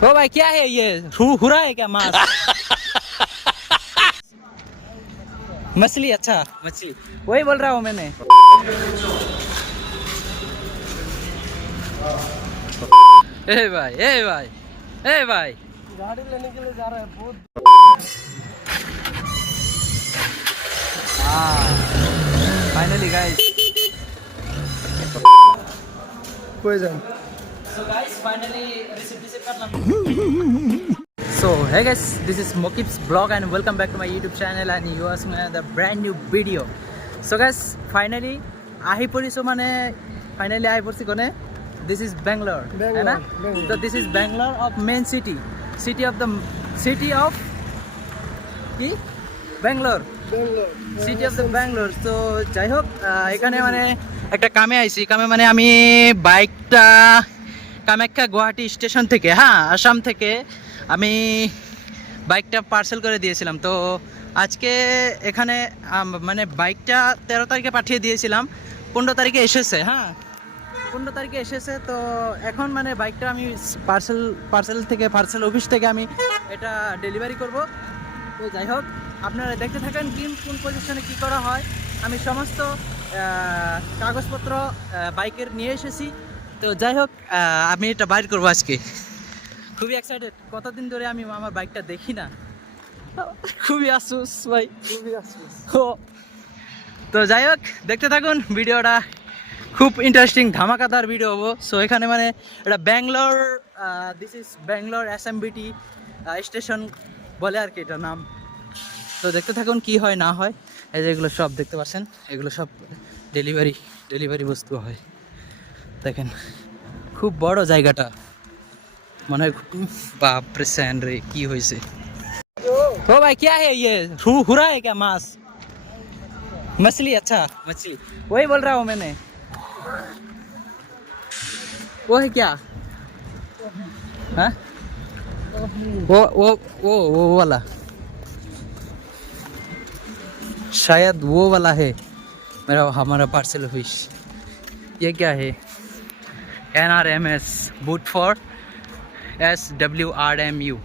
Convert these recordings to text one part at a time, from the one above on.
तो भाई क्या है ये हो रहा है क्या मास मछली अच्छा मछली वही बोल रहा हूँ मैंने ए भाई ए भाई ए भाई गाड़ी लेने के लिए जा रहा है बहुत। फाइनली गाइस कोई जान So guys, finally receive करना. So hey guys, this is Mokib's vlog and welcome back to my YouTube channel and you are watching another brand new video. So guys, finally ahi poriso mane finally ahi porsi kone. This is Bangalore, है ना? So this is Bangalore of main city of the city of কি Bangalore. City of the Bangalore. তো যাই হোক এখানে মানে একটা কামে আইছি কামে মানে আমি বাইকটা কামাখ্যা গুয়াহাটি স্টেশন থেকে আসাম থেকে আমি বাইকটা পার্সেল করে দিয়েছিলাম। তো আজকে এখানে মানে বাইকটা 13 তারিখে পাঠিয়ে দিয়েছিলাম, 15 তারিখে এসেছে। 15 তারিখে এসেছে। তো এখন মানে বাইকটা আমি পার্সেল অফিস থেকে আমি এটা ডেলিভারি করব। তো যাই হোক আপনারা দেখতে থাকেন কোন পজিশনে কী করা হয়। আমি সমস্ত কাগজপত্র বাইকের নিয়ে এসেছি। তো যাই হোক আমি এটা বাইর করবো আজকে। খুবই এক্সাইটেড, কতদিন ধরে আমি আমার বাইকটা দেখি না, খুবই আফসোস ভাই, খুবই আফসোস। তো যাই হোক দেখতে থাকুন ভিডিওটা, খুব ইন্টারেস্টিং ধামাকাদার ভিডিও হবো। সো এখানে মানে এটা Bangalore, this is Bangalore SMBT station বলে আর কি এটা নাম। তো দেখতে থাকুন কি হয় না হয়। এই যে এগুলো সব দেখতে পাচ্ছেন, এগুলো সব ডেলিভারি বস্তু হয়। দেখেন খুব বড় জায়গাটা, মনে হয় বাপরে স্যান্ড রে কি হয়েছে। তো ভাই क्या है ये हो रहा है क्या मास मछली अच्छा मछली वही बोल रहा हूँ मैंने। वो है क्या हाँ वो वाला शायद वो वाला है हमारा पार्सल फिश। ये क्या है NRMS बूट फॉर SWRMU।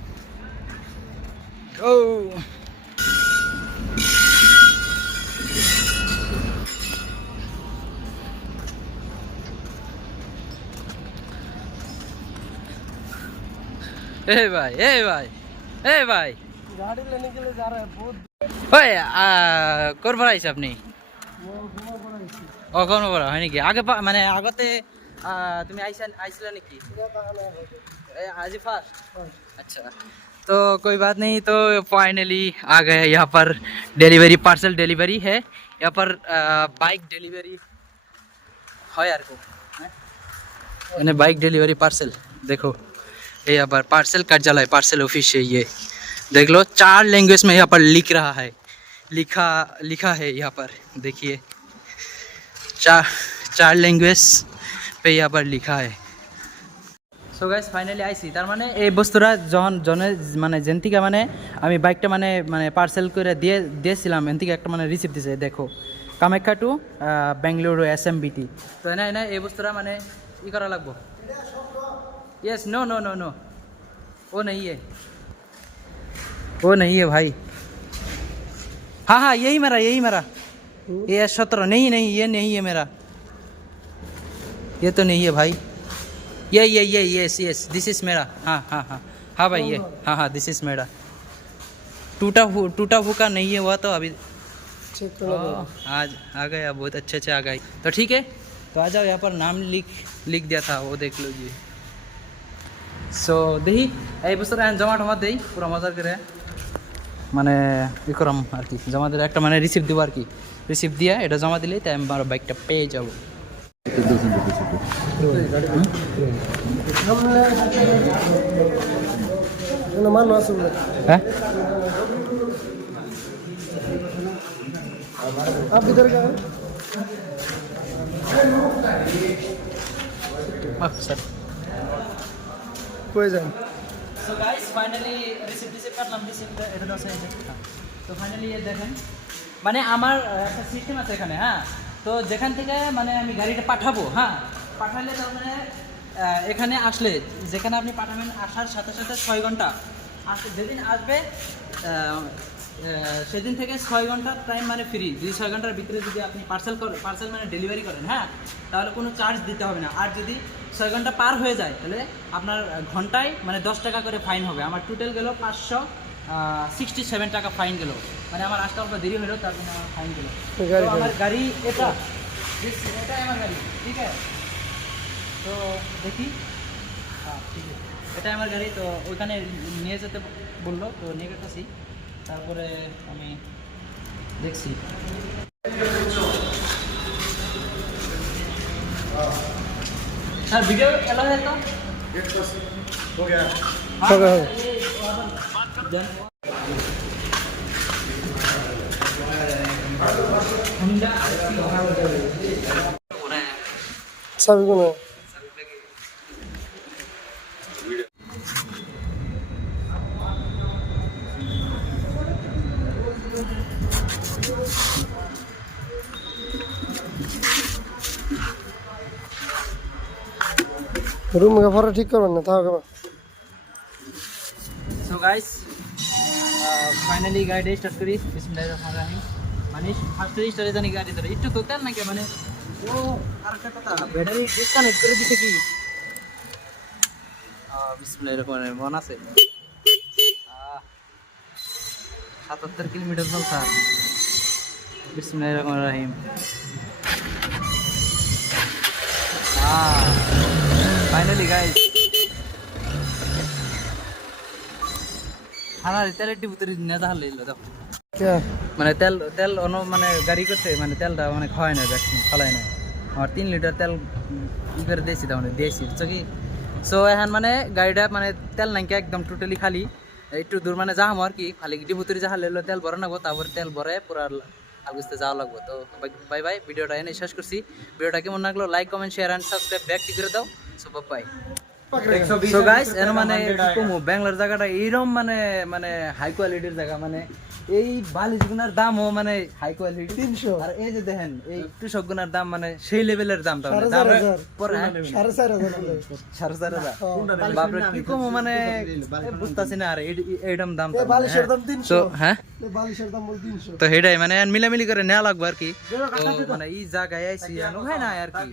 ए भाई ए भाई ए भाई गाड़ी लेने के लिए जा रहा है बहुत। ওই ক'ৰ পৰা আহিছে আপুনি? কোন পৰা হয় নেকি? আগে মানে আগতে তুমি আইছিলা নেকি আজি ফার্স্ট? अच्छा तो कोई बात नहीं। तो फाइनली आ गए यहाँ पर डिलीवरी, पार्सल डिलीवरी है यहाँ पर। बाइक डिलीवरी है यार को मैंने बाइक डिलीवरी पार्सल देखो ये यहाँ पर पार्सल कार्यालय पार्सल ऑफिस है। ये देख लो 4 लैंग्वेज में यहाँ पर लिखा है यहाँ पर देखिए, 4 लैंग्वेज पे यहाँ पर लिखा है। সো গাইস ফাইনালি আইছি। তার মানে এই বস্তুটা জনে মানে যেন থেকে মানে আমি বাইকটা মানে পার্সেল করে দিয়েছিলাম, এন থেকে একটা মানে রিসিভ দিছে। দেখো কামাখ্যা টু বেঙ্গালুরু SMBT। তো এনে এই বস্তুটা মানে ই করা লাগবো। Yes no no no no वो नहीं है भाई। हाँ यही मेरा ये 17 नहीं ये नहीं है मेरा, ये तो नहीं है भाई। ये यस दिस इज मेरा। हाँ भाई ये हाँ दिस इज मेरा। टूटा फूका नहीं है हुआ तो अभी आज आ गया, बहुत अच्छे आ गए। तो ठीक है तो आ जाओ, यहाँ पर नाम लिख दिया था वो देख लीजिए। সো দেখি এই বছর জমা দেই পুরো মজার করে মানে ই করম আর কি, জমা দিলে একটা মানে রিসিপ্ট দেবো আর কি। রিসিপ্ট দিয়ে এটা জমা দিলেই তাই আমি আমার বাইকটা পেয়ে যাবো। হ্যাঁ आप इधर का सर कोई जान। সো গাইস ফাইনালি রিসিপ্ট কাটলাম, এটা দাও স্যার। তো ফাইনালি এই দেখেন মানে আমার একটা সিস্টেম আছে এখানে। তো যেখান থেকে মানে আমি গাড়িটা পাঠাবো, পাঠালে তার মানে এখানে আসলে যেখানে আপনি পাঠাবেন আসার সাথে সাথে 6 ঘন্টা যেদিন আসবে সেদিন থেকে 6 ঘন্টার টাইম মানে ফ্রি। যদি 6 ঘন্টার ভিতরে যদি আপনি পার্সেল মানে ডেলিভারি করেন, হ্যাঁ, তাহলে কোনো চার্জ দিতে হবে না। আর যদি 6 ঘন্টা পার হয়ে যায় তাহলে আপনার ঘন্টায় মানে 10 টাকা করে ফাইন হবে। আমার টোটাল গেল 567 টাকা ফাইন গেল, মানে আমার আসতে অল্প দেরি হলো, তার জন্য আমার ফাইন গেল। আমার গাড়ি এটাই আমার গাড়ি, ঠিক আছে। তো দেখি, হ্যাঁ ঠিক আছে, এটাই আমার গাড়ি। তো ওইখানে নিয়ে যেতে বললো, তো নিয়ে গেতেছি। তারপরে আমি দেখছি স্যার ভিডিও এলো है तो हो गया सभी को ना रूम का फरा ठीक करवाना था क्या সো গাইস ফাইনালি গাড়ি স্টার্ট করি। বিসমিল্লাহির রহমানির রহিম। মানে ফার্স্ট স্টার্টে জানি গাড়ি ধরে একটু তো তেল নাকি, মানে ও আরেকটা কথা, ব্যাটারি ডিসকানেক্ট করে দিতে কি বিসমিল্লাহির রহমানির রহিম মন আছে 77 কিলোমিটার চলছে। বিসমিল্লাহির রহমানির রহিম। ফাইনালি গাইস আমার তেলের ডিপুতে নিয়ে তাহলে দেখো क्या মানে তেল তেল অন্য মানে গাড়ি করতে মানে তেলটা মানে খাওয়ায় না, ব্যাক ফালাই না। আমার 3 লিটার তেল ই করে দিয়েছি, তার মানে দিয়েছি বুঝছো কি। সো এখন মানে গাড়িটা মানে তেল নাকি একদম টোটালি খালি, একটু দূর মানে যাম আর কি, খালি ডিপুতুরি যা হালে তেল ভরে নেবো, তারপর তেল ভরে পুরা আগুস্তে যাওয়া লাগবো। তো বাই বাই, ভিডিওটা এনে শেষ করছি। ভিডিওটা কেমন লাগলো like comment share and subscribe back করে দাও। So by. সো গাইস এর মানে কমু ব্যাঙ্গালোর জায়গাটা এইরকম মানে মানে হাই কোয়ালিটির জায়গা, মানে এই বালিশ গুনার দামও মানে হাই কোয়ালিটি 300 আর এই যে দেখেন এই কৃষক গুনার দাম মানে সেই লেভেলের দাম, তাহলে 4,500 পরে 4,500 বাপরে কি কমু মানে বুঝতাছি না। আর এইরকম দাম বালিশের দাম 300 তো হ্যাঁ, বালিশের দাম বল 300 তো সেটাই মানে মিলামিলি করে নেওয়া লাগবে আর কি। তো মানে এই জায়গায় আইছি ভাই না আর কি।